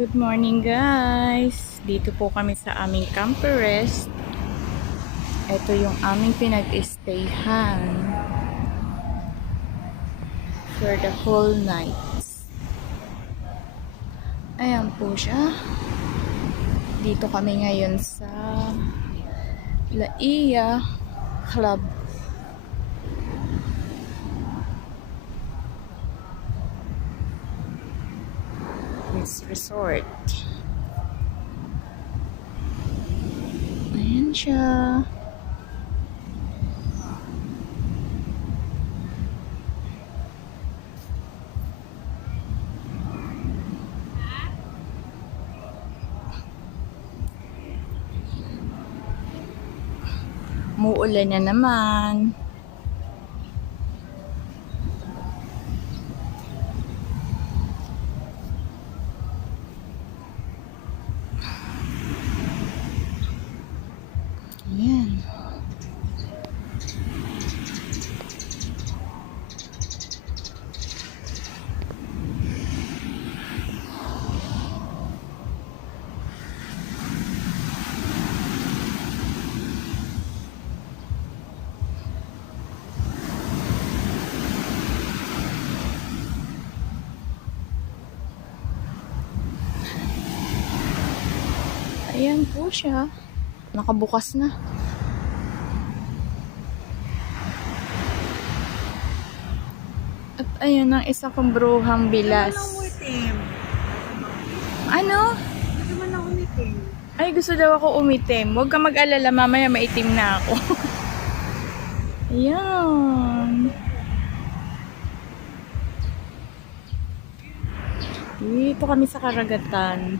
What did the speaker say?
Good morning guys! Dito po kami sa aming camper rest. Ito yung aming pinag-stayhan for the whole night. Ayan po siya. Dito kami ngayon sa Laia Club. This resort. Ayan siya. Muulan na naman. Ayan. Ayan po siya. Nakabukas na. At ayan ang isa kong bruhang bilas. Ano? Gusto mo na umitim? Ay, gusto daw ako umitim. Huwag ka mag-alala, mamaya maitim na ako. Ayan. Dito kami sa karagatan.